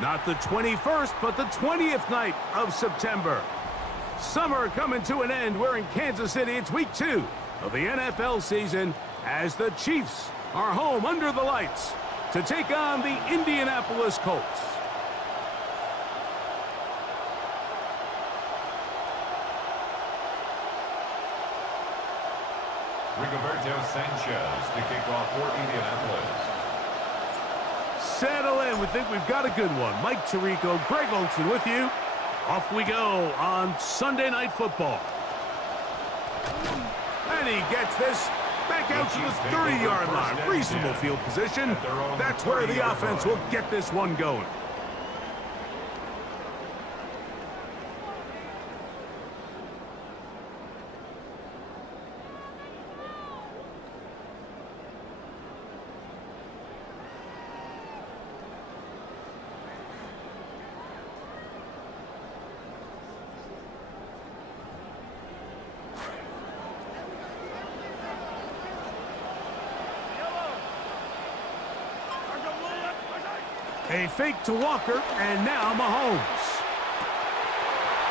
Not the 21st, but the 20th night of September. Summer coming to an end. We're in Kansas City. It's week 2 of the NFL season as the Chiefs are home under the lights to take on the Indianapolis Colts. Rigoberto Sanchez to kick off for Indianapolis. Settle in. We think we've got a good one. Mike Tirico, Greg Olsen with you. Off we go on Sunday Night Football. And he gets this back out to the 30-yard line. Reasonable field position. That's where the offense will get this one going. A fake to Walker, and now Mahomes.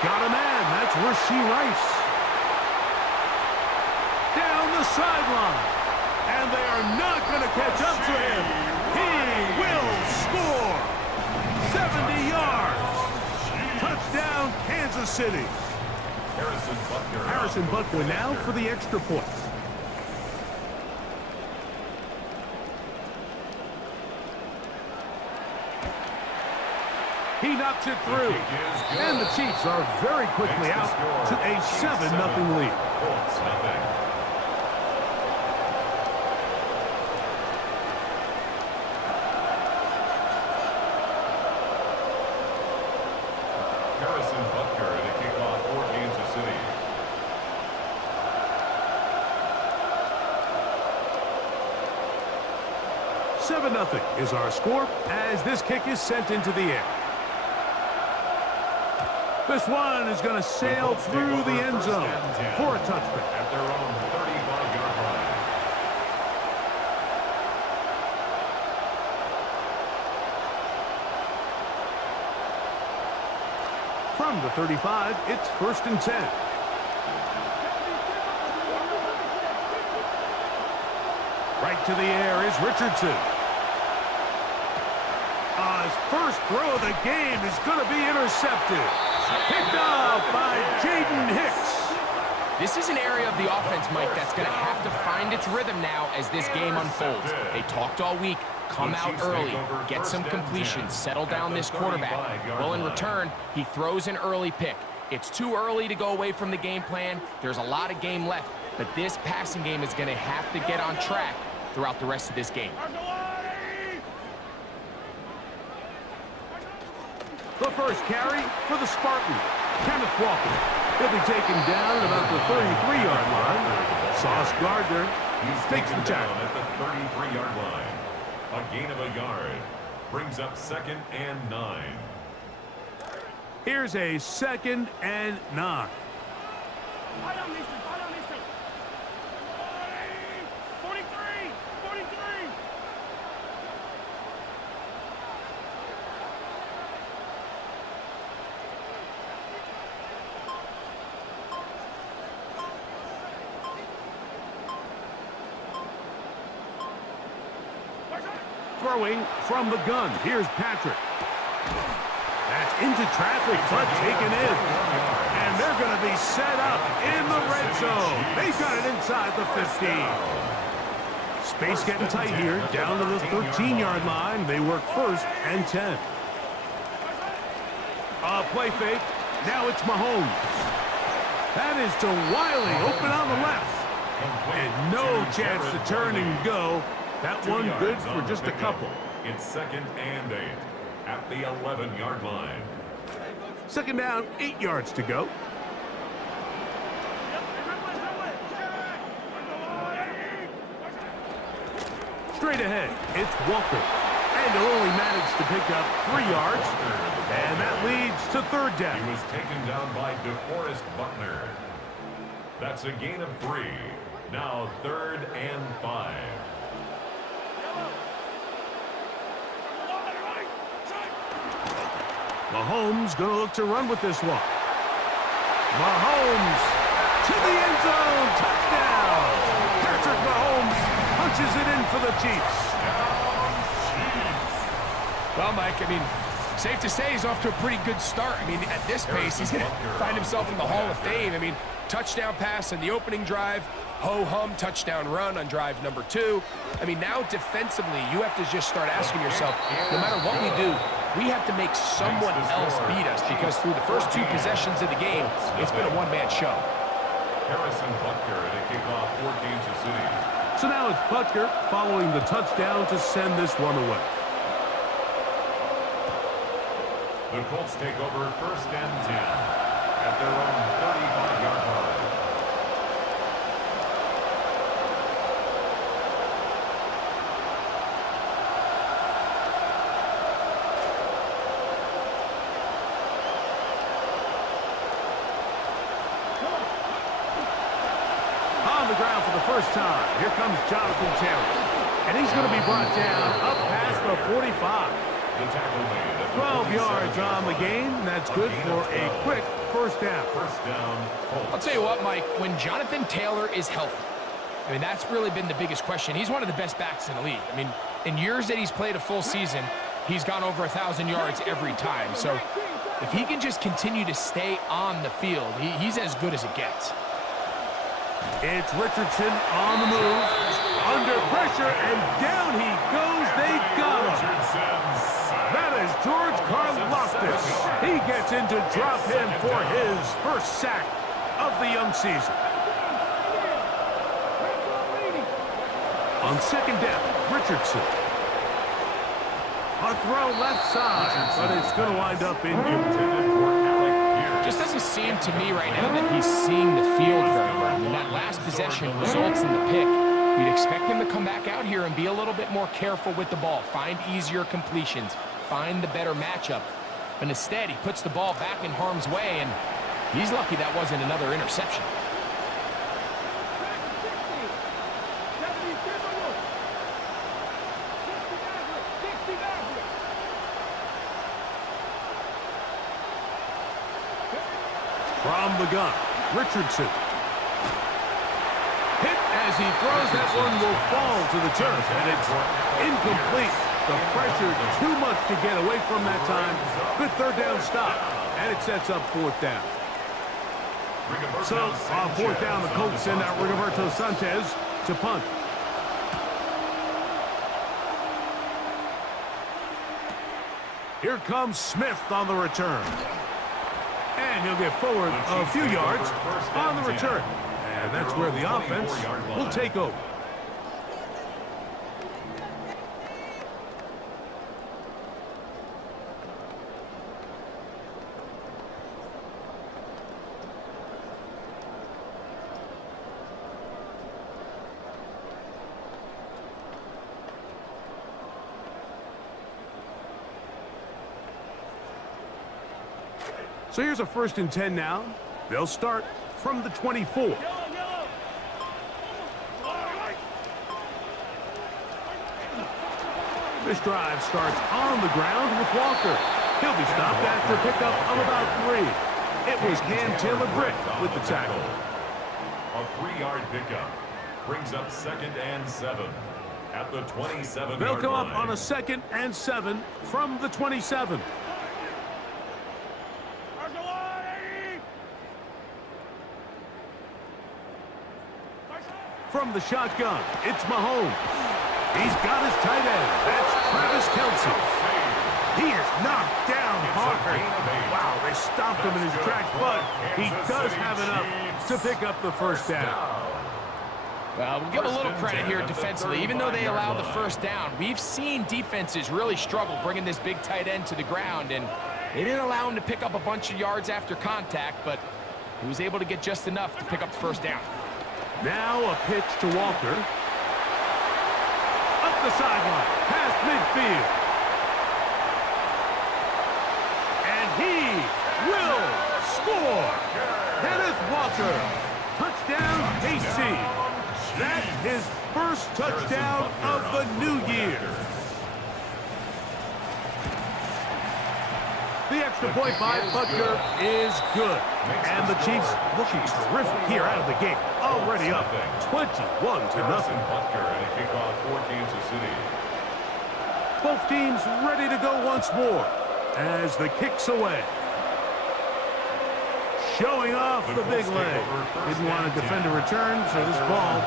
Got a man, that's Rashee Rice. Down the sideline, and they are not going to catch up to him. He will score. 70 yards. Touchdown, Kansas City. Harrison Butker now for the extra point. He knocks it through, and the Chiefs are very quickly out to a 7-0 lead. Harrison Butker to kick off for Kansas City. 7-0 is our score as this kick is sent into the air. This one is going to sail through the end zone for a touchback. At their own 35-yard line. From the 35, it's 1st and 10. Right to the air is Richardson. His first throw of the game is going to be intercepted. Picked off by Jaden Hicks. This is an area of the offense, Mike, that's going to have to find its rhythm now as this game unfolds. They talked all week. Come out early, get some completions, settle down this quarterback. Well, in return, he throws an early pick. It's too early to go away from the game plan. There's a lot of game left, but this passing game is going to have to get on track throughout the rest of this game. The first carry for the Spartan, Kenneth Walker. He'll be taken down at about the 33-yard line. Sauce Gardner takes the tackle. At the 33-yard line. A gain of a yard. Brings up 2nd and 9. Here's a 2nd and 9. Throwing from the gun. Here's Patrick. That's into traffic, but taken in. And they're going to be set up in the red zone. They've got it inside the 15. Space getting tight here. Down to the 13-yard line. They work 1st and 10. A play fake. Now it's Mahomes. That is to Wiley. Open on the left. And no chance to turn and go. That one good for just a couple. It's 2nd and 8 at the 11-yard line. 2nd down, 8 yards to go. Straight ahead, it's Walker. And he'll only manage to pick up 3 yards. And that leads to 3rd down. He was taken down by DeForest Buckner. That's a gain of 3. Now 3rd and 5. Mahomes going to look to run with this one. Mahomes to the end zone. Touchdown. Patrick Mahomes punches it in for the Chiefs. Well, Mike, I mean, safe to say he's off to a pretty good start. I mean, at this pace, he's going to find himself in the Hall of Fame. I mean, touchdown pass in the opening drive, ho-hum touchdown run on drive number 2. I mean, now defensively, you have to just start asking yourself, no matter what we do, we have to make someone else beat us, because through the first 2 possessions of the game, it's been a one-man show. Harrison Butker at a kickoff for Kansas City. So now it's Butker following the touchdown to send this one away. The Colts take over 1st and 10 at their own 35-yard line. On the ground for the first time, here comes Jonathan Taylor. And he's going to be brought down up past the 45. The tackle made at the 12 yards on the game. That's good for a quick first down. First down, Colts. I'll tell you what, Mike, when Jonathan Taylor is healthy, I mean, that's really been the biggest question. He's one of the best backs in the league. I mean, in years that he's played a full season, he's gone over 1,000 yards every time. So if he can just continue to stay on the field, he's as good as it gets. It's Richardson on the move. Under pressure, and down he goes. They got him. That is George Karlaftis. He gets in to drop him for his first sack of the young season. On second down, Richardson. A throw left side, but it's going to wind up intended for Alec Pierce. Just doesn't seem to me right now that he's seeing the field very well. I mean, that last possession results in the pick. You'd expect him to come back out here and be a little bit more careful with the ball, find easier completions, find the better matchup. But instead, he puts the ball back in harm's way, and he's lucky that wasn't another interception. From the gun, Richardson. Hit as he throws. That one will fall to the turf, and it's incomplete. The pressure too much to get away from that time. Good third down stop, and it sets up 4th down. So on 4th down, the Colts send out Rigoberto Sanchez to punt. Here comes Smith on the return. And he'll get forward a few yards on the return. And that's where the offense will take over. So here's a 1st and 10 now. They'll start from the 24. This drive starts on the ground with Walker. He'll be stopped after a pickup of about 3. It was Cam Taylor-Britt with the tackle. A 3-yard pickup brings up 2nd and 7 at the 27-yard line. They'll come up on a 2nd and 7 from the 27. From the shotgun, it's Mahomes. He's got his tight end. That's Travis Kelce. He is knocked down hard. Wow, they stopped him in his tracks, but he does have enough to pick up the first down. Well, we'll give a little credit here defensively. Even though they allowed the first down, we've seen defenses really struggle bringing this big tight end to the ground, and they didn't allow him to pick up a bunch of yards after contact, but he was able to get just enough to pick up the first down. Now a pitch to Walker. Up the sideline, past midfield. And he will score. Kenneth Walker. Touchdown, KC. That's his first touchdown of the new year. The extra point by Butker is good. And the Chiefs looking terrific here out of the gate. Already up 21-0. Butker and a kickoff for Kansas City. Both teams ready to go once more as the kick's away. Showing off the big leg. Didn't want to defend a return, so this ball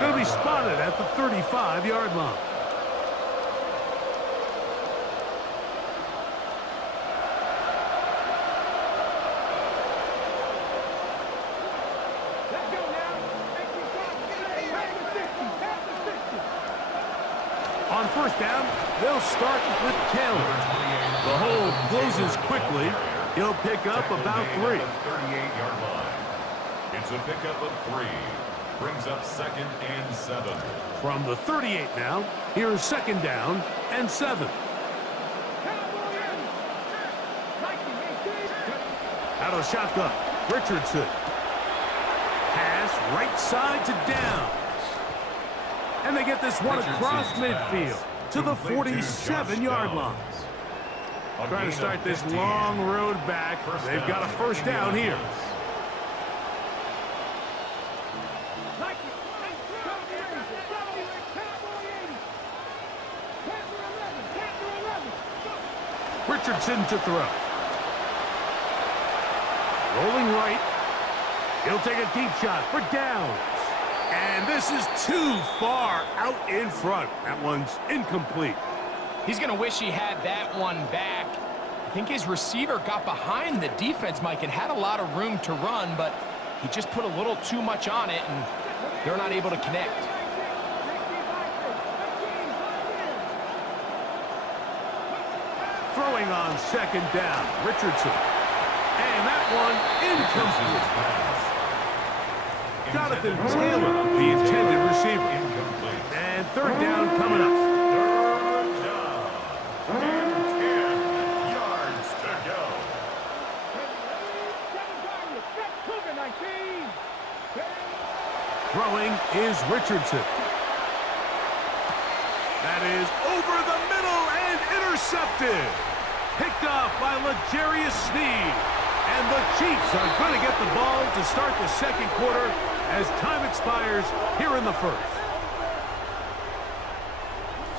going to be spotted at the 35-yard line. On first down, they'll start with Taylor. The hole closes quickly. He'll pick up about 3. 38-yard line. It's a pickup of 3. Brings up 2nd and 7. From the 38 now, here's 2nd down and 7. Out of shotgun, Richardson. Pass right side to Downs. And they get this one across midfield to the 47-yard line. Trying to start this long road back. They've got a first down here. Richardson to throw. Rolling right. He'll take a deep shot for Downs. And this is too far out in front. That one's incomplete. He's going to wish he had that one back. I think his receiver got behind the defense, Mike, and had a lot of room to run, but he just put a little too much on it, and they're not able to connect. Throwing on 2nd down, Richardson. And that one incomplete. Jonathan Taylor, the intended receiver. And 3rd down coming up. 3rd down. And 10 yards to go. Throwing is Richardson. That is over the middle and intercepted. Picked off by L'Jarius Sneed. And the Chiefs are going to get the ball to start the 2nd quarter as time expires here in the 1st.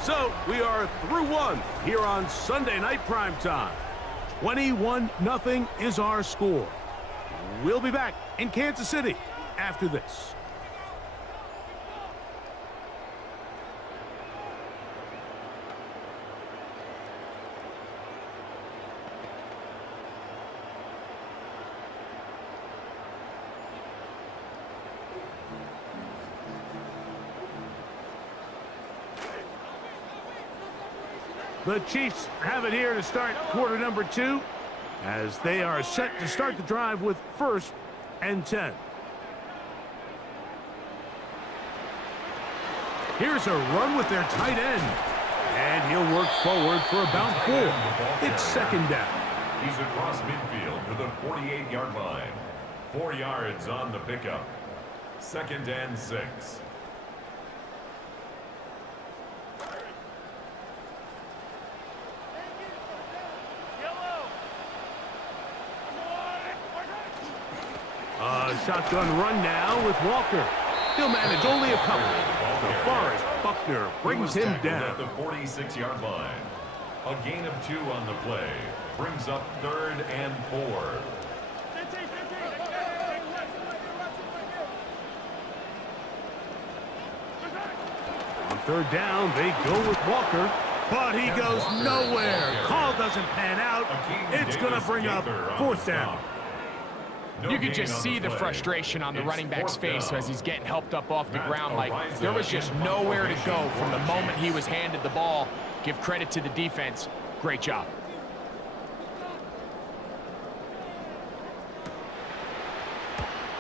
So we are through 1 here on Sunday Night Primetime. 21-0 is our score. We'll be back in Kansas City after this. The Chiefs have it here to start quarter number 2 as they are set to start the drive with 1st and 10. Here's a run with their tight end. And he'll work forward for about 4. It's 2nd down. He's across midfield to the 48-yard line. 4 yards on the pickup. 2nd and 6. Shotgun run now with Walker. He'll manage only a couple. DeForest Buckner brings him down. At the 46-yard line. A gain of 2 on the play. Brings up 3rd and 4. On 3rd down, they go with Walker. But he goes nowhere. Call doesn't pan out. It's going to bring up 4th down. You could just see the frustration on the running back's face as he's getting helped up off the ground. Like, there was just nowhere to go from the moment he was handed the ball. Give credit to the defense. Great job.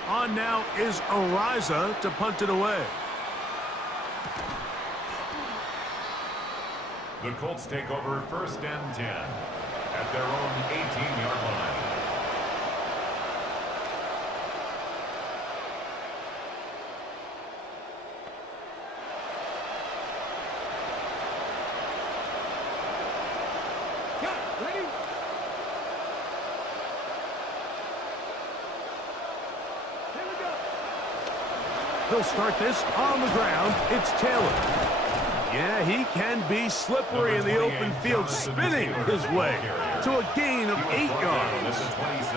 On now is Ariza to punt it away. The Colts take over 1st and 10 at their own 18-yard line. He'll start this on the ground. It's Taylor. Yeah, he can be slippery in the open field, spinning his way to a gain of 8 yards. This is 26.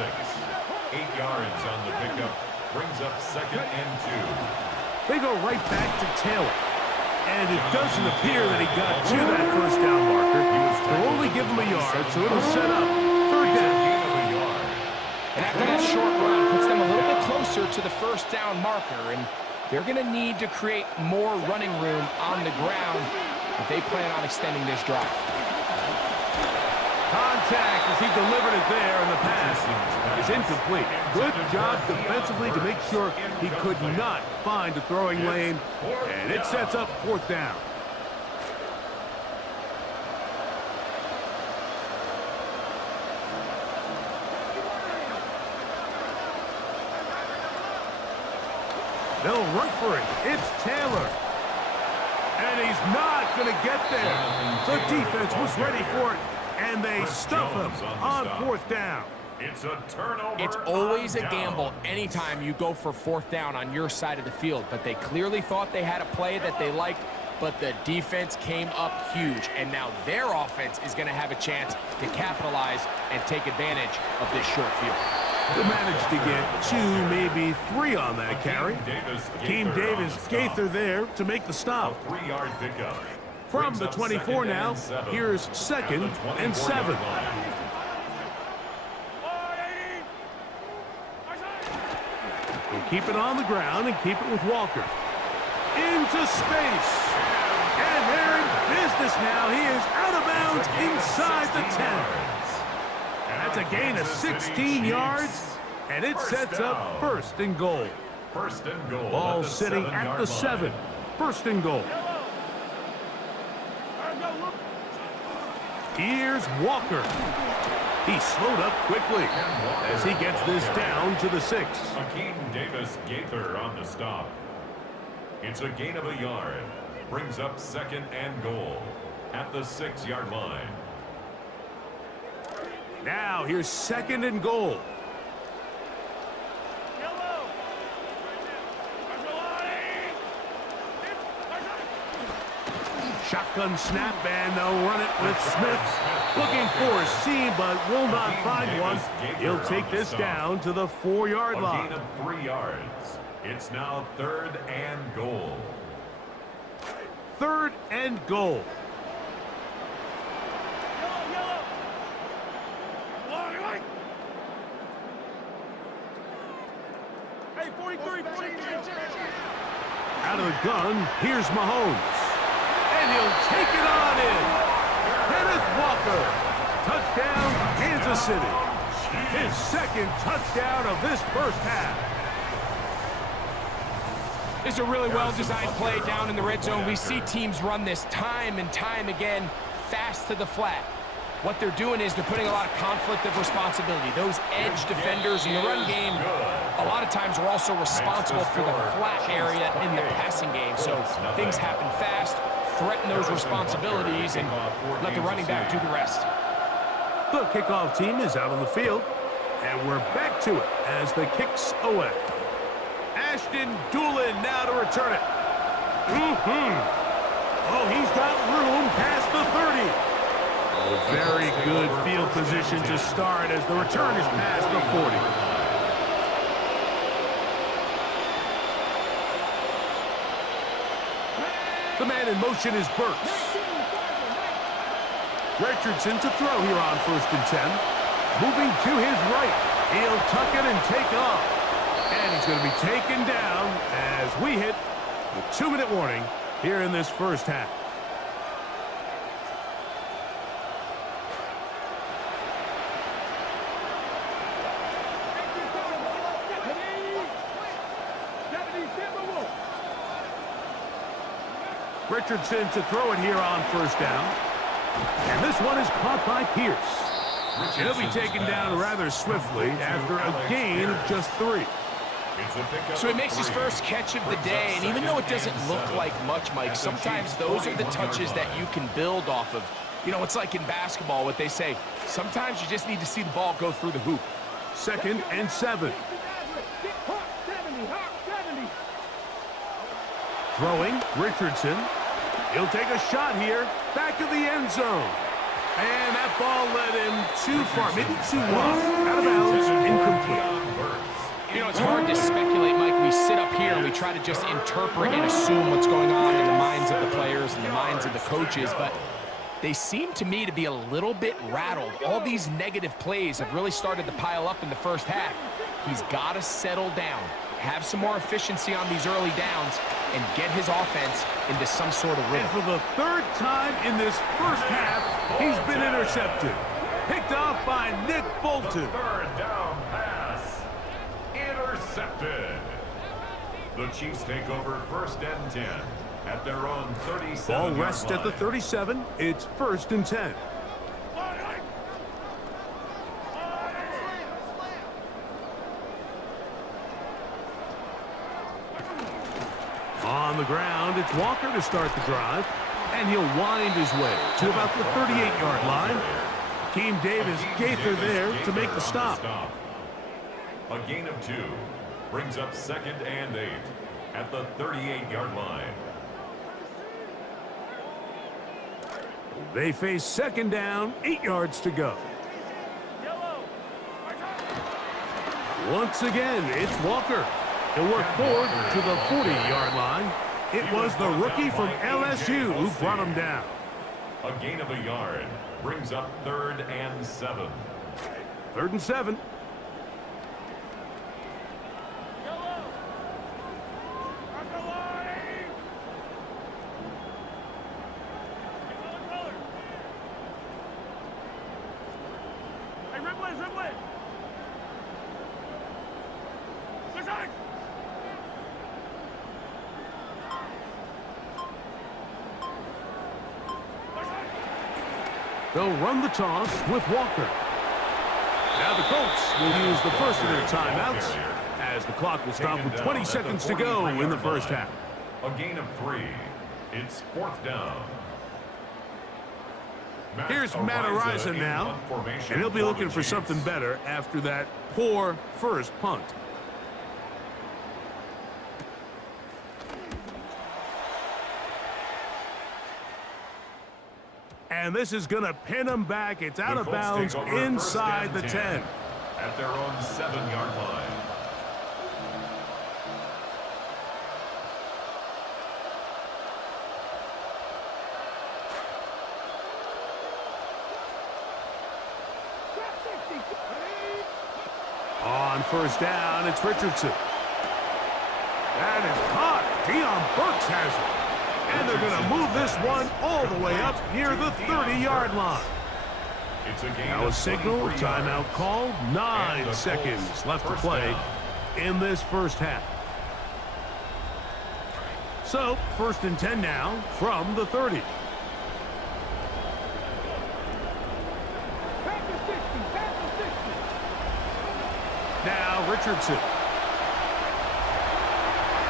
8 yards on the pickup. Brings up 2nd and 2. They go right back to Taylor. And it doesn't appear that he got to that first down marker. They'll only give him a yard, so it'll set up 3rd down. And after that short run, puts them a little bit closer to the first down marker. And they're going to need to create more running room on the ground if they plan on extending this drive. Contact as he delivered it there, and the pass is incomplete. Good job defensively to make sure he could not find a throwing lane, and it sets up 4th down. They'll run for it. It's Taylor. And he's not going to get there. The defense was ready for it, and they stuff him on 4th down. It's a turnover. It's always a gamble anytime you go for 4th down on your side of the field, but they clearly thought they had a play that they liked, but the defense came up huge, and now their offense is going to have a chance to capitalize and take advantage of this short field. They managed to get 2, maybe 3 on that carry. Akeem Davis Gaither there to make the stop. 3-yard pickup. From the 24 now, here's 2nd and 7. We'll keep it on the ground and keep it with Walker. Into space. And they're in business now. He is out of bounds inside the 10. That's a gain of 16 yards, and it sets up 1st and goal. 1st and goal. Ball sitting at the 7. 1st and goal. Here's Walker. He slowed up quickly as he gets this down to the 6. Akeem Davis Gaither on the stop. It's a gain of a yard. Brings up 2nd and goal at the 6-yard line. Now here's 2nd and goal. Shotgun snap, and they'll run it with Smith. Looking for a seam, but will not find one. He'll take this down to the 4-yard line. A gain of 3 yards. It's now 3rd and goal. 3rd and goal. Out of the gun, here's Mahomes. And he'll take it on in. Kenneth Walker. Touchdown, Kansas City. His 2nd touchdown of this first half. It's a really well-designed play down in the red zone. We see teams run this time and time again, fast to the flat. What they're doing is they're putting a lot of conflict of responsibility. Those edge defenders in the run game, a lot of times are also responsible for the flat area in the passing game. So things happen fast, threaten those responsibilities, and let the running back do the rest. The kickoff team is out on the field, and we're back to it as the kick's away. Ashton Doolin now to return it. Oh, he's got room past the 30. Very good field position to start as the return is past the 40. The man in motion is Burks. Richardson to throw here on 1st and 10. Moving to his right. He'll tuck it and take off. And he's going to be taken down as we hit the 2-minute warning here in this first half. Richardson to throw it here on 1st down. And this one is caught by Pierce. He'll be taken down rather swiftly after a gain of just 3. So he makes his first catch of the day, and even though it doesn't look like much, Mike, sometimes those are the touches that you can build off of. You know, it's like in basketball, what they say, sometimes you just need to see the ball go through the hoop. 2nd and 7. Throwing, Richardson. He'll take a shot here. Back of the end zone. And that ball led him too far, maybe too long. Out of bounds, incomplete. You know, it's hard to speculate, Mike. We sit up here and we try to just interpret and assume what's going on in the minds of the players and the minds of the coaches, but they seem to me to be a little bit rattled. All these negative plays have really started to pile up in the first half. He's got to settle down, have some more efficiency on these early downs, and get his offense into some sort of rhythm. And for the third time in this first half, he's been intercepted. Picked off by Nick Bolton. Third down pass. Intercepted. The Chiefs take over 1st and 10 at their own 37-yard Ball line. rests at the 37. It's 1st and 10. On the ground, it's Walker to start the drive, and he'll wind his way to about the 38-yard line. Keem Davis, Gaither there to make the stop. A gain of 2 brings up 2nd and 8 at the 38-yard line. They face 2nd down, 8 yards to go. Once again, it's Walker. He'll work forward to the 40-yard line. It was the rookie from LSU who brought him down. A gain of a yard brings up 3rd and 7. 3rd and 7. They'll run the toss with Walker. Now the Colts will use the first of their timeouts as the clock will stop with 20 seconds to go in the first half. A gain of 3. It's 4th down. Here's Matt Araiza now, and he'll be looking for something better after that poor first punt. And this is going to pin him back. It's out of bounds inside the 10. At their own 7-yard line. On 1st down, it's Richardson. That is caught. Deion Burks has it. And they're going to move this one all the way up near the 30-yard line. Now a signal, timeout called. 9 seconds left to play in this first half. So, 1st and 10 now from the 30. Now Richardson.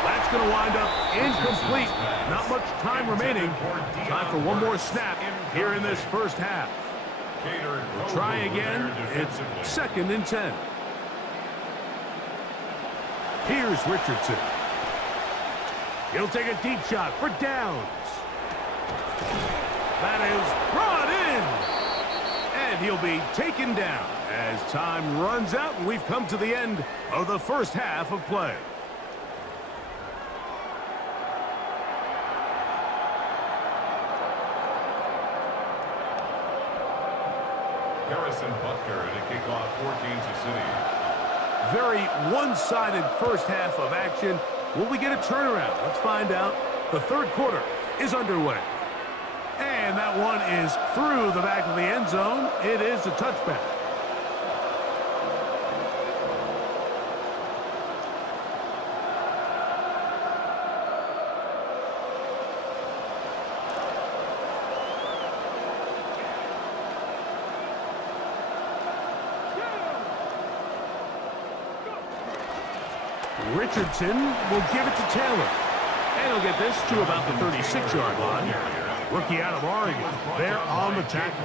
That's going to wind up incomplete. Not much time remaining. Time for one more snap here in this first half. We'll try again. It's 2nd and 10. Here's Richardson. He'll take a deep shot for downs. That is brought in. And he'll be taken down as time runs out and we've come to the end of the first half of play. Harrison Butker to kick off for Kansas City. Very one-sided first half of action. Will we get a turnaround? Let's find out. The 3rd quarter is underway. And that one is through the back of the end zone. It is a touchback. Richardson will give it to Taylor. And he'll get this to about the 36-yard line. Rookie out of Oregon. They're on the tackle.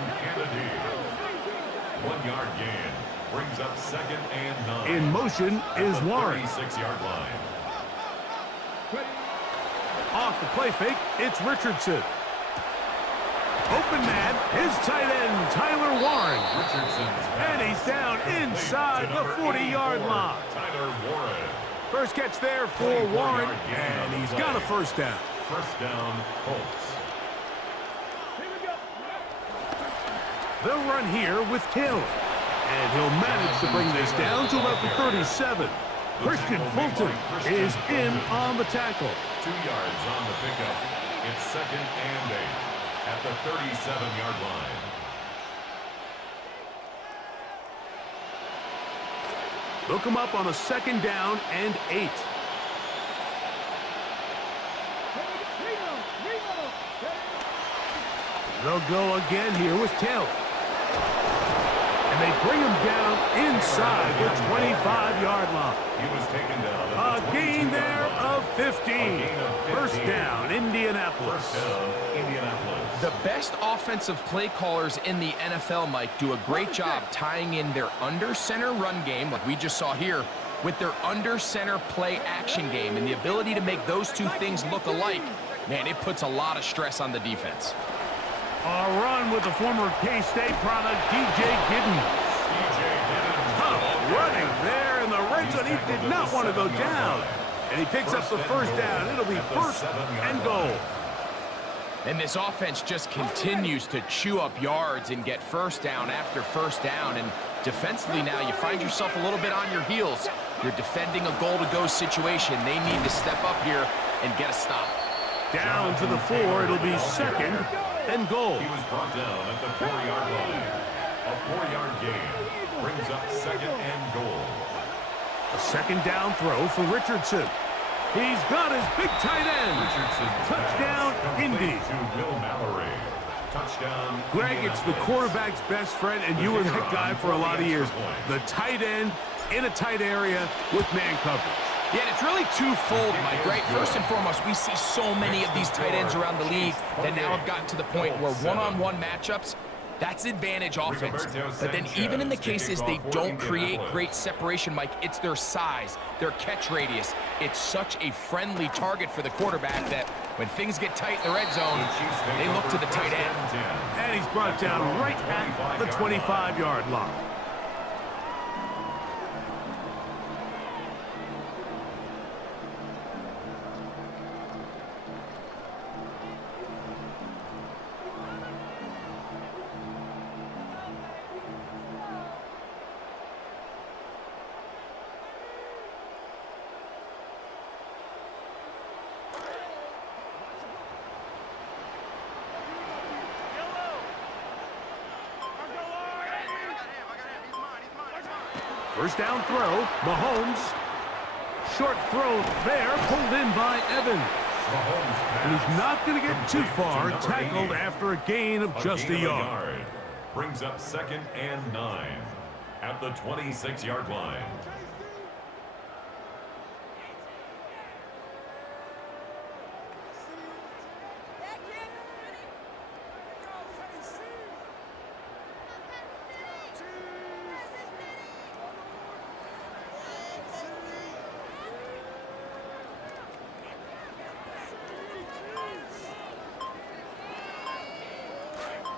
1-yard gain brings up 2nd and 9. In motion is Warren. 36-yard line. Off the play fake. It's Richardson. Open man, his tight end, Tyler Warren. And he's down inside the 40-yard line. Tyler Warren. First catch there for Warren, and he's got a first down. First down, Colts. They'll run here with Hill. And he'll manage to bring this down to about the 37. Christian Fulton is in on the tackle. 2 yards on the pickup. It's 2nd and 8 at the 37-yard line. Look him up on a 2nd down and 8. They'll go again here with Taylor. And they bring him down inside the 25-yard line. He was taken down. A gain there of 15. First down, Indianapolis. First down, Indianapolis. The best offensive play callers in the NFL, Mike, do a great job tying in their under-center run game, like we just saw here, with their under-center play action game. And the ability to make those two things look alike, man, it puts a lot of stress on the defense. A run with the former K-State product, DJ Giddens. Tough running there in the red zone. He did not want to go down. And he picks up the first down. It'll be 1st and goal. And this offense just continues to chew up yards and get first down after first down. And defensively now, you find yourself a little bit on your heels. You're defending a goal-to-go situation. They need to step up here and get a stop. Down to the 4. It'll be 2nd and goal. He was brought down at the 4-yard line. A 4-yard gain brings up 2nd and goal. A 2nd down throw for Richardson. He's got his big tight end. Touchdown, Indy. To Will Mallory. Touchdown. Greg, it's the quarterback's best friend, and you were that guy for a lot of years. The tight end in a tight area with man coverage. Yeah, and it's really twofold, Mike, right? First and foremost, we see so many of these tight ends around the league that now have gotten to the point where one-on-one matchups, that's advantage offense. But then even in the cases they don't create great separation, Mike, it's their size, their catch radius. It's such a friendly target for the quarterback that when things get tight in the red zone, they look to the tight end. And he's brought down right at the 25-yard line. First down throw, Mahomes. Short throw there, pulled in by Evans. And he's not going to get too far, tackled after a gain of just a yard. Brings up 2nd and 9 at the 26-yard line.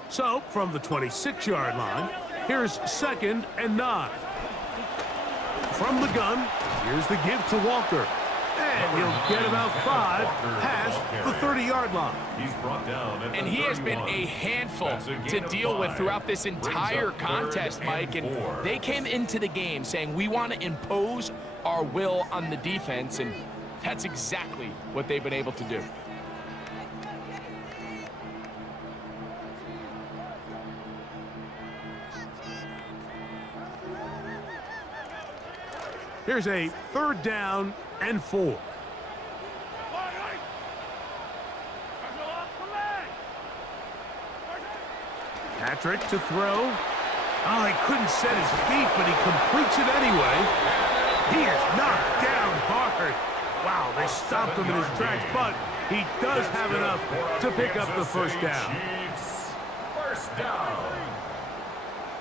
So, from the 26-yard line, here's 2nd and 9. From the gun, here's the give to Walker. And he'll get about 5 past the 30-yard line. He's brought down at and he has been a handful to deal with throughout this entire contest, Mike. And they came into the game saying, we want to impose our will on the defense, and that's exactly what they've been able to do. Here's a 3rd down and 4. Patrick to throw. Oh, he couldn't set his feet, but he completes it anyway. He is knocked down hard. Wow, they stopped him in his tracks, but he does have enough to pick up the first down. First down.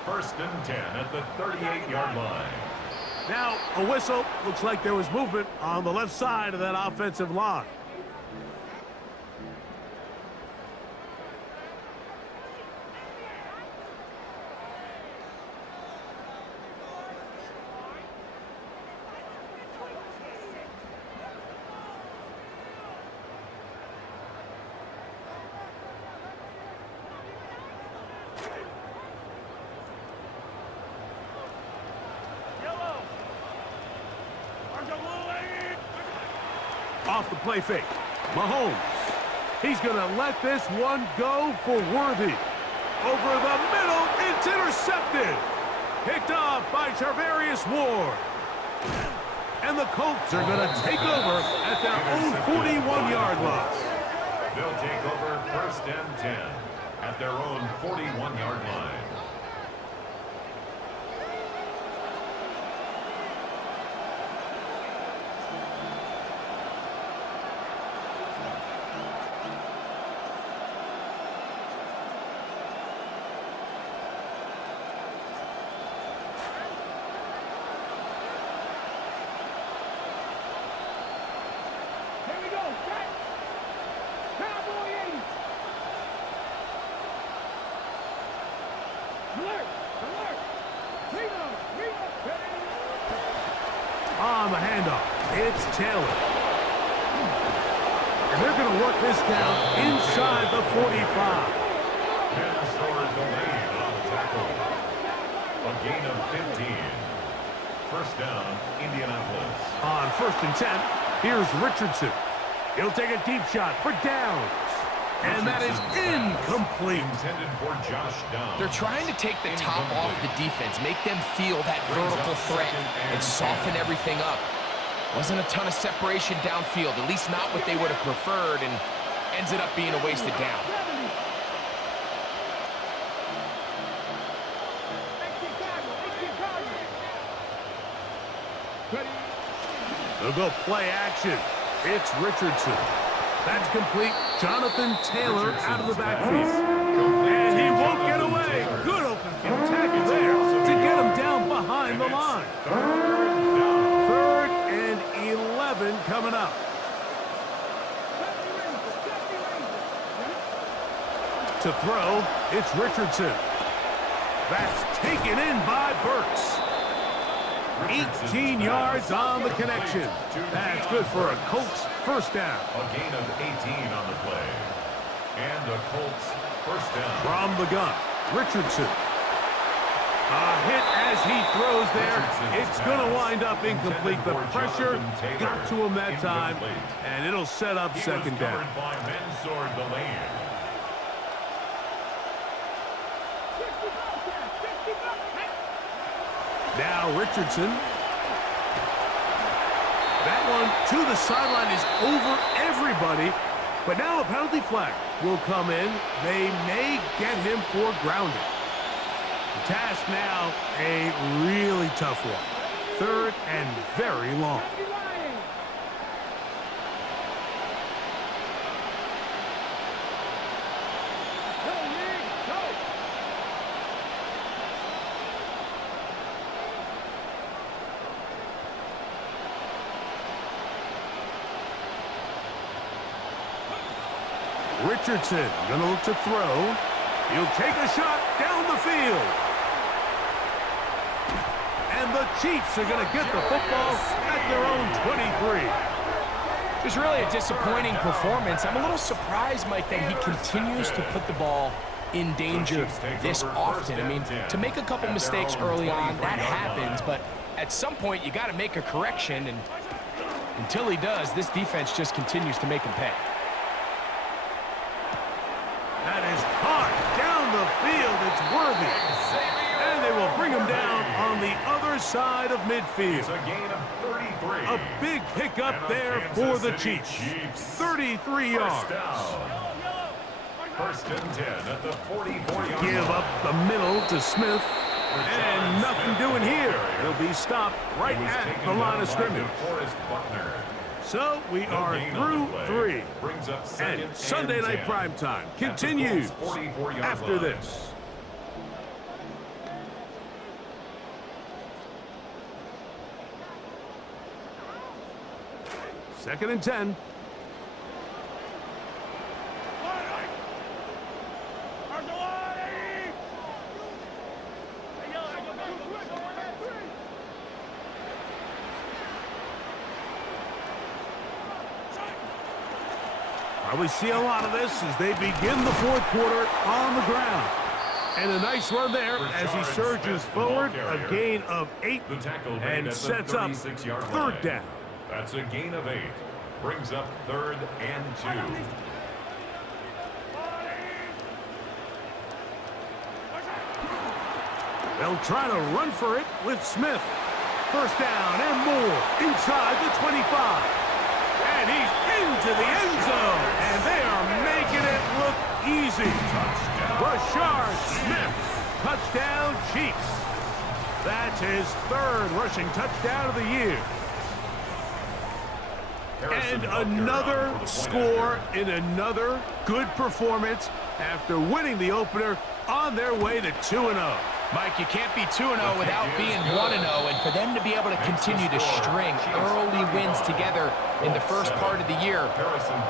1st and 10 at the 38-yard line. Now, a whistle. Looks like there was movement on the left side of that offensive line. off the play fake. Mahomes. He's going to let this one go for Worthy. Over the middle, it's intercepted. Picked off by Charvarius Ward. And the Colts are going to take over at their own 41-yard line. They'll take over 1st and 10 at their own 41-yard line. On the handoff, it's Taylor. And they're going to work this down inside the 45. Minnesota delayed on the tackle. A gain of 15. 1st down, Indianapolis. On 1st and 10, here's Richardson. He'll take a deep shot for downs. And that is incomplete. Intended for Josh Downs. They're trying to take the top off the defense, make them feel that vertical threat, and soften everything up. Wasn't a ton of separation downfield, at least not what they would have preferred, and ends up being a wasted down. They'll go play action. It's Richardson. That's complete. Jonathan Taylor out of the backfield. And he won't get away. Good open field tackle there to get him down behind the line. 3rd and 11 coming up. To throw, it's Richardson. That's taken in by Burks. 18 yards on the connection. That's good for a Colts 1st down. A gain of 18 on the play. And a Colts 1st down. From the gun, Richardson. A hit as he throws there. It's going to wind up incomplete. The pressure got to him that time, and it'll set up 2nd down. By Mansour Delaney. Now Richardson. That one to the sideline is over everybody. But now a penalty flag will come in. They may get him for grounding. The task now a really tough one. 3rd and very long. Richardson gonna look to throw. He'll take a shot down the field. And the Chiefs are gonna get the football at their own 23. Just really a disappointing performance. I'm a little surprised, Mike, that he continues to put the ball in danger this often. I mean, to make a couple mistakes early on, that happens, but at some point you got to make a correction, and until he does, this defense just continues to make him pay. That is caught down the field. It's Worthy. And they will bring him down on the other side of midfield. It's a gain of 33. A big pickup there for the Chiefs. 33 yards. 1st and 10 at the 44-yard line. Give up the middle to Smith. And nothing doing here. He'll be stopped right at the line of scrimmage. So we are through 3. And Sunday Night Primetime continues after this. Second and 10. We see a lot of this as they begin the 4th quarter on the ground. And a nice run there as he surges forward, a gain of 8, and sets up 3rd down. That's a gain of 8. Brings up 3rd and 2. They'll try to run for it with Smith. First down and more inside the 25. And he's into the end zone. And they are making it look easy. Rashard Smith. Touchdown, Chiefs. That's his 3rd rushing touchdown of the year. And another score in another good performance after winning the opener on their way to 2-0. Mike, you can't be 2-0 without being 1-0, and for them to be able to continue to string early wins together in the first part of the year,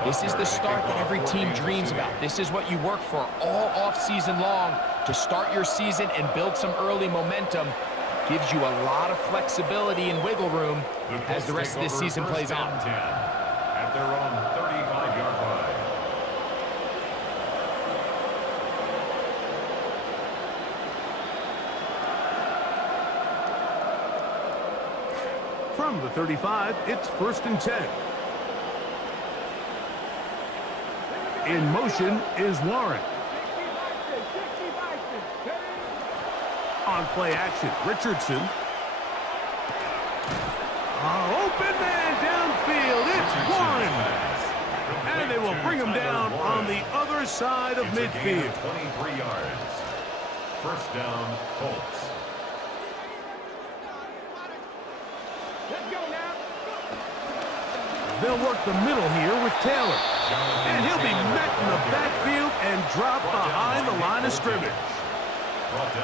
this is the start that every team dreams about. This is what you work for all off-season long to start your season and build some early momentum. Gives you a lot of flexibility and wiggle room as the rest of this season plays on. At their own 35-yard line. From the 35, it's 1st and 10. In motion is Warren. On play action, Richardson. Open man downfield, it's Warren. And they will bring him down on the other side of midfield. 23 yards. First down, Colts. They'll work the middle here with Taylor. And he'll be met in the backfield and dropped behind the line of scrimmage.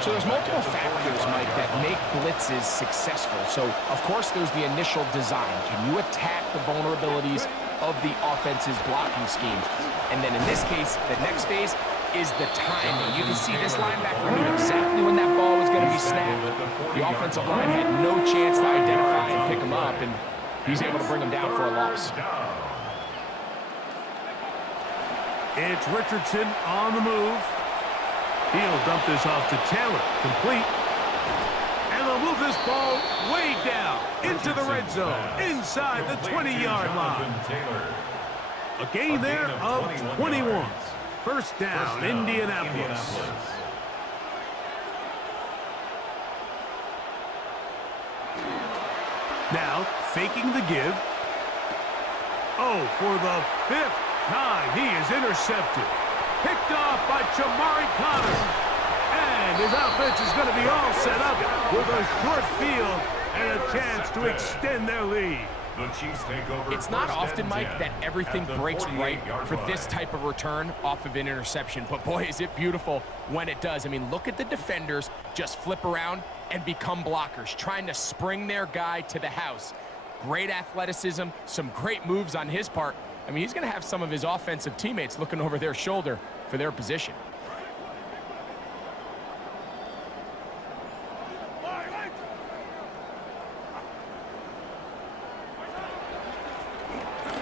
So there's multiple factors, Mike, that make blitzes successful. So, of course, there's the initial design. Can you attack the vulnerabilities of the offense's blocking scheme? And then in this case, the next phase is the timing. You can see this linebacker knew exactly when that ball was going to be snapped. The offensive line had no chance to identify and pick him up, and he's able to bring him down for a loss. It's Richardson on the move. He'll dump this off to Taylor. Complete. And they'll move this ball way down into the red zone, inside the 20-yard line. A gain there of 21. First down, Indianapolis. Now, faking the give. Oh, for the 5th time, he is intercepted. Picked off by Jamari Connor. And his offense is going to be all set up with a short field and a chance to extend their lead. The Chiefs take over. It's not often, Mike, that everything breaks right for this type of return off of an interception. But, boy, is it beautiful when it does. I mean, look at the defenders just flip around and become blockers, trying to spring their guy to the house. Great athleticism, some great moves on his part. I mean, he's going to have some of his offensive teammates looking over their shoulder for their position.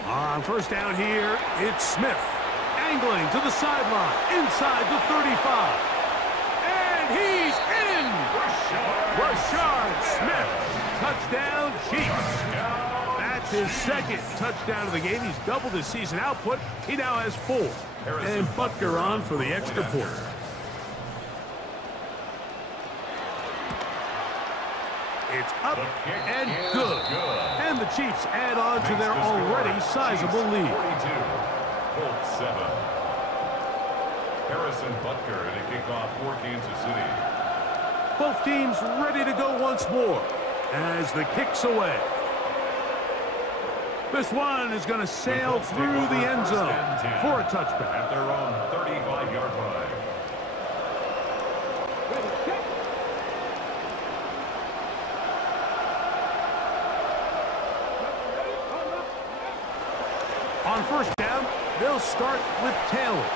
On first down here, it's Smith. Angling to the sideline, inside the 35. And he's in! Rashard Smith. Touchdown, Chiefs. That's his 2nd touchdown of the game. He's doubled his season output. He now has 4. And Butker on for the extra point. It's up and good. And the Chiefs add on to their already sizable lead. 42, Colts 7. Harrison Butker in a kickoff for Kansas City. Both teams ready to go once more as the kick's away. This one is going to sail through the end zone for a touchback. At their own 35-yard line. On first down, they'll start with Taylor.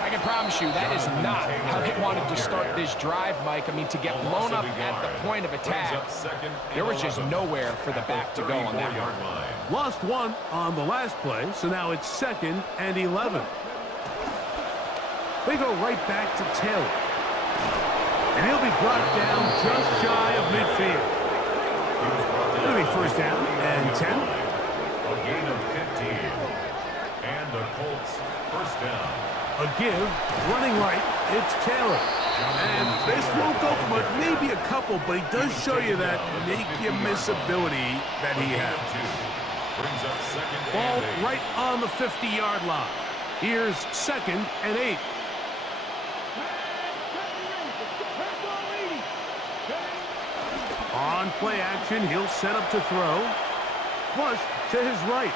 I can promise you that is not how they wanted to start this drive, Mike. I mean, to get blown up at the point of attack, there was just nowhere for the back to go on that one. Lost 1 on the last play, so now it's 2nd and 11. They go right back to Taylor. And he'll be brought down just shy of midfield. It'll be first down and 10. A gain of 15. And the Colts first down. A give, running right, it's Taylor. And this won't go for much, maybe a couple, but he does show you that make-you-miss ability that he has. Brings up second Ball and 8. right on the 50-yard line. Here's 2nd and 8. On play action, he'll set up to throw. Flush to his right.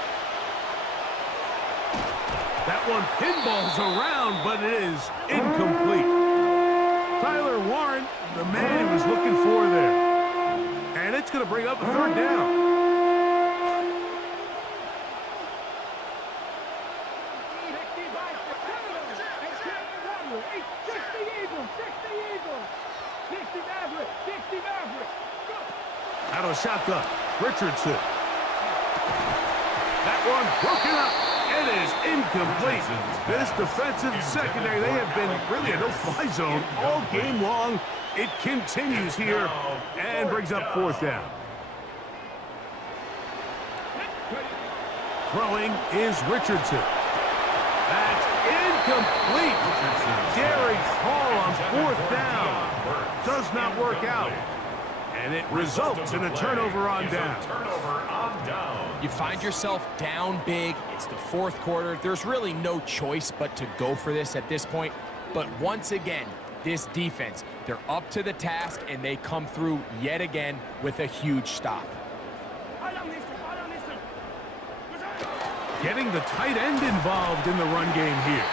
That one pinballs around, but it is incomplete. Tyler Warren, the man he was looking for there. And it's going to bring up a 3rd down. Out of shotgun, Richardson. That one broken up. It is incomplete. This defensive secondary, they have been really a no-fly zone all game long. It continues here and brings up 4th down. Throwing is Richardson. That's incomplete. Derek Hall on 4th down. Does not work out. And it results in a turnover on down. You find yourself down big. It's the 4th quarter. There's really no choice but to go for this at this point. But once again, this defense, they're up to the task, and they come through yet again with a huge stop. Getting the tight end involved in the run game here.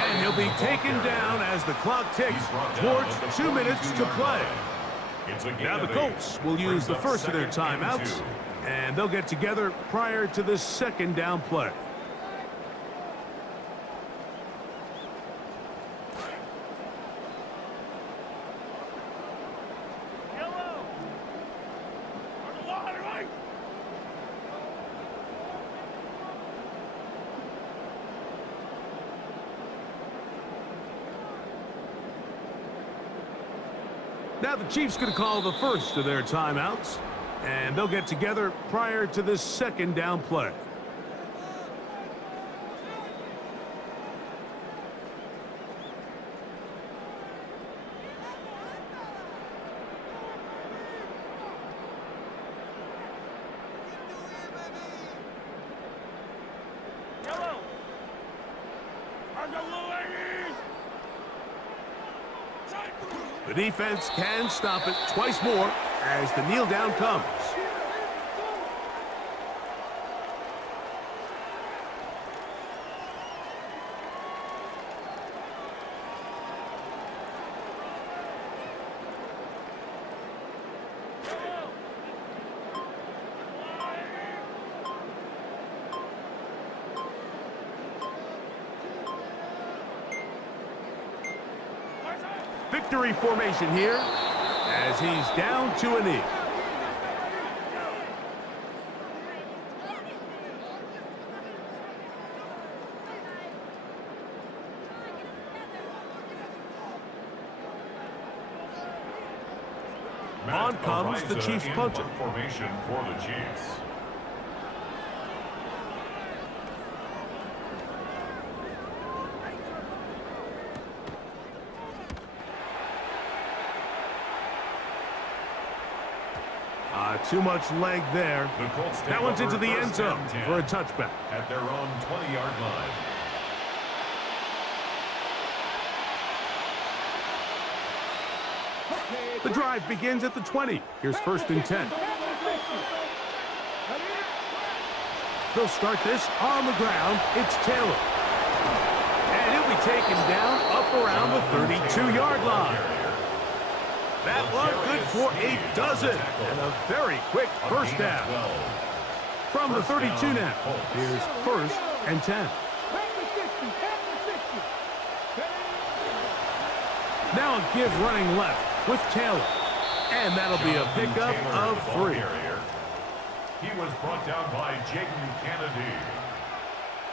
And he'll be taken down as the clock ticks towards 2 minutes to play. Now the Colts will use the first of their timeouts, and they'll get together prior to the 2nd down play. Now the Chiefs going to call the first of their timeouts, and they'll get together prior to this 2nd down play. The defense can stop it twice more as the kneel down comes. Victory formation here as he's down to a knee. On comes the Chiefs punter. Formation for the Chiefs. Too much leg there. That one's into the end zone for a touchback. At their own 20-yard line. The drive begins at the 20. Here's 1st and 10. They'll start this on the ground. It's Taylor. And he'll be taken down up around the 32-yard line. That one good for a dozen. And a very quick first down. From the 32 now. Here's 1st and 10. Now a give running left with Taylor. And that'll be a pickup of 3. He was brought down by Jaden Kennedy.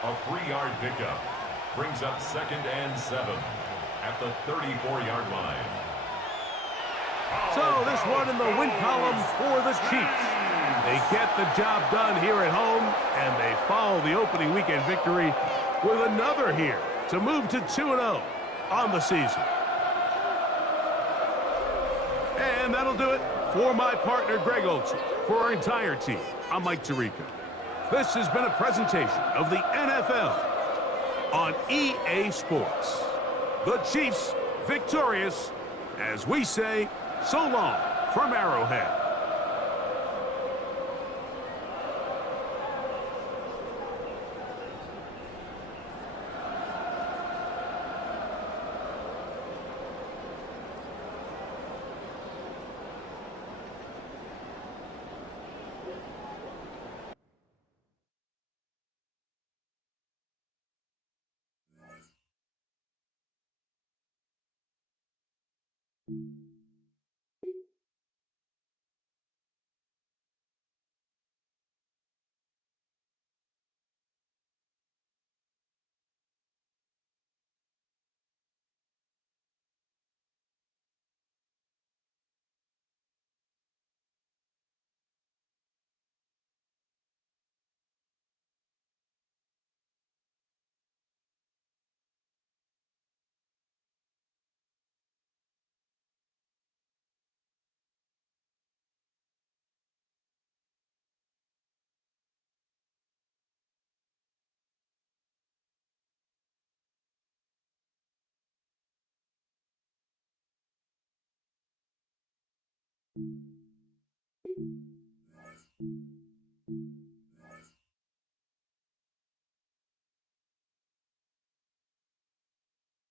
A 3-yard pickup. Brings up 2nd and 7 at the 34-yard line. So this one in the win column for the Chiefs. They get the job done here at home, and they follow the opening weekend victory with another here to move to 2-0 on the season. And that'll do it for my partner, Greg Olsen. For our entire team, I'm Mike Tirico. This has been a presentation of the NFL on EA Sports. The Chiefs victorious, as we say, so long from Arrowhead. Thank you.